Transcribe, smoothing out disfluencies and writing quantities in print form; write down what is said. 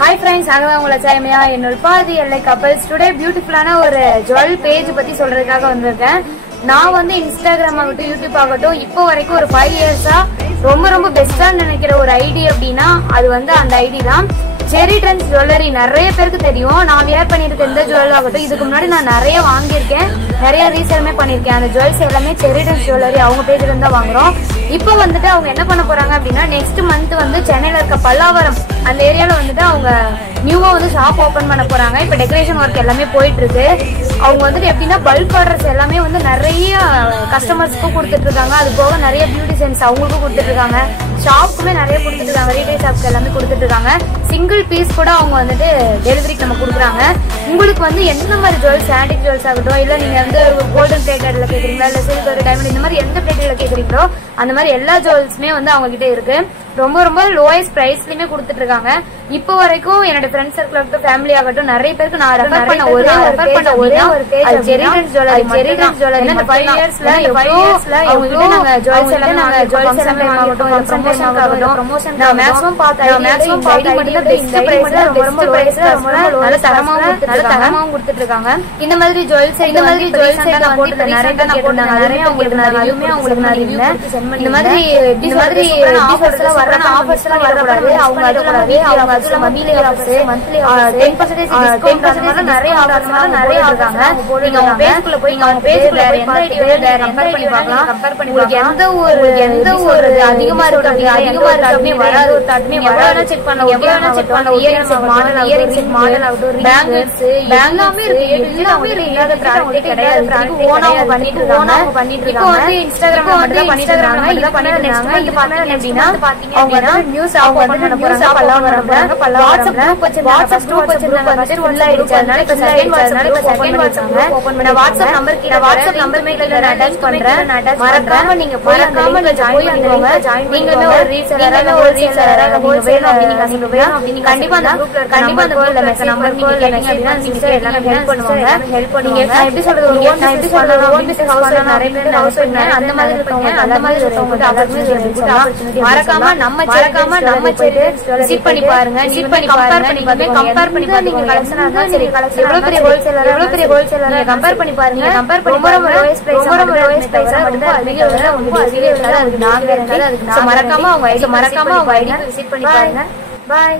Hi friends, நாங்கதான் உங்களை சாயமையா என்னோட பாதி எல்லை கப்பல்ஸ் டுடே பியூட்டிஃபுல்லான ஒரு ஜுவல் பேஜ் பத்தி சொல்றதுக்காக வந்திருக்கேன். நான் வந்து இன்ஸ்டாகிராம் ஆகட்டும் யூடியூப் ஆகட்டும் இப்போ வரைக்கும் ஒரு 5 இயர்ஸா ரொம்ப பெஸ்டா நினைக்கிற ஒரு ஐடி அப்படின்னா அது வந்து அந்த ஐடி தான். செரி ட்ரெண்ட்ஸ் ஜுவல்லரி நிறைய பேருக்கு தெரியும். நான் வியர் பண்ணிருக்க இந்த ஜுவல் ஆகட்டும் இதுக்கு முன்னாடி நான் நிறைய வாங்கியிருக்கேன், நிறைய ரீசேலுமே பண்ணிருக்கேன். அந்த ஜுவல்ஸ் எல்லாமே செரி ட்ரெண்ட்ஸ் ஜுவல்லரி அவங்க பேஜ்ல இருந்தா வாங்குறோம். இப்போ வந்துட்டு அவங்க என்ன பண்ண போறாங்க அப்படின்னா நெக்ஸ்ட் மந்த் வந்து சென்னையில இருக்க பல்லாவரம் அந்த ஏரியால வந்துட்டு அவங்க நியூவா வந்து ஷாப் ஓபன் பண்ண போறாங்க. இப்ப டெக்கரேஷன் ஒர்க் எல்லாமே போயிட்டு இருக்கு. அவங்க வந்துட்டு எப்படின்னா பல்க் ஆர்டர்ஸ் எல்லாமே வந்து நிறைய கஸ்டமர்ஸ்க்கும் கொடுத்துட்டு இருக்காங்க. அது போக நிறைய பியூட்டிஷியன்ஸ் அவங்களுக்கும் கொடுத்துட்டு இருக்காங்க. ஷாப்புக்குமே நிறைய கொடுத்துட்டு இருக்காங்க. ரீட்டைல் ஷாப்க்கு எல்லாமே கொடுத்துட்டு இருக்காங்க. சிங்கிள் பீஸ் கூட அவங்க வந்துட்டு டெலிவரிக்கு நம்ம கொடுக்குறாங்க. உங்களுக்கு வந்து எந்த மாதிரி ஜுவல்ஸ் ஆன்டிக் ஜுவல்ஸ் ஆகட்டும் இல்ல நீங்க வந்து கோல்டன் பிளேட்டட்ல கேக்குறீங்களா இல்ல சில்வர் டைமண்ட் இந்த மாதிரி எந்த பிளேட்டட்ல கேக்குறீங்களோ அந்த மாதிரி எல்லா ஜுவல்ஸுமே வந்து அவங்க கிட்ட இருக்கு. ரொம்ப லோயஸ்ட் பிரைஸ்லயுமே கொடுத்துட்டு இருக்காங்க. இப்போ வரைக்கும் என்னோட ஃப்ரெண்ட் சர்க்கிள் ஆகட்டும் ஃபேமிலி ஆகட்டும் நிறைய பேருக்கு நான் ரெஃபர் பண்ண ஒரே ஒரு பேஜ் செரி ட்ரெண்ட்ஸ் ஜுவல்லரி. இந்த 5 இயர்ஸ்ல அவங்க கிட்ட நாங்க ஜுவல்ஸ் எல்லாமே ஆகட்டும் ப்ரமோஷன் ஆகட்டும் நான் மேக்ஸிமம் பார்த்த பெஸ்ட் பிரைஸ்ல ரொம்ப லோயஸ்ட்ல நல்ல தரமாவும் கொடுத்துட்டு இருக்காங்க. இந்த மாதிரி ஜுவல்ஸ் நான் போட்டு நிறைய நான் போட்டாங்க. நிறைய உங்களுக்கு நான் ரிவ்யூமே உங்களுக்கு நான் ரிவ்யூ இந்த மாதிரி ஆஃபர்ஸ்லாம் ஆஃபர்ஸ் எல்லாம் வரக்கூடாது. அவங்க அதுல மந்த்லி ஆஃபர்ஸ் 10% டிஸ்கவுண்ட் நிறைய ஆஃபர்ஸ் நிறைய இருக்காங்க. நீங்க அவங்க பேஜ்க்குள்ள போய் அவங்க பேஜ்ல எந்த ஐடியா கம்பேர் பண்ணி பார்க்கலாம். உங்களுக்கு எந்த ஒரு அதிகமா இருக்கு அப்படியே வராது. எவ்வளவு செக் பண்ணலாம் இயரிங் செட் மாடல் ஆகட்டும் பேங்கிள்ஸ் எல்லாமே இருக்கு. எல்லாமே இல்லாத ப்ராடக்ட்டே கிடையாது. ஓனாக பண்ணிட்டு இருக்காங்க. இப்போ வந்து இன்ஸ்டாகிராம்ல மட்டும் தான் பண்ணிட்டு இருக்காங்க. இது பாத்தீங்க அப்படின்னா அவங்க நியூஸ் ஆப் ஓபன் பண்ண போறாங்க. வாட்ஸ்அப் குரூப் வச்சிருந்தாங்க. ஃபர்ஸ்ட் ஃபுல் ஆயிடுச்சு. அதனால இப்ப செகண்ட் வாட்ஸ்அப் குரூப் ஓபன் பண்ண வாட்ஸ்அப் நம்பர் கீழ நான் அட்டாச் பண்றேன். மறக்காம நீங்க போய் ஜாயின் பண்ணிக்கோங்க. நீங்களுமே ஒரு ரீசெல்லரா நீங்க வேணும் அப்படின்னு கண்டிப்பா அந்த குரூப்ல இருக்க நம்பர் கோல்ல மெசேஜ் நீங்க எல்லாமே ஹெல்ப் பண்ணுவாங்க. நீங்க எப்படி சொல்றது ஓன் பிசினஸ் ஹவுஸ் நிறைய பேர் ஹவுஸ் அந்த மாதிரி இருக்கவங்க மறக்காம நம்ம போயிட்டு விசிட் பண்ணி பாருங்க. கம்பேர் பண்ணி நீங்க கலெக்ஷனா இருந்தா சரி எவ்வளவு பெரிய ஹோல்சேலரா கம்பேர் பண்ணி பாருங்க. ரொம்ப லோயஸ்ட் பிரைஸ் மட்டும் அதுக்கு நாங்க மறக்காம அவங்க ஐடி விசிட் பண்ணி பாருங்க. பாய்.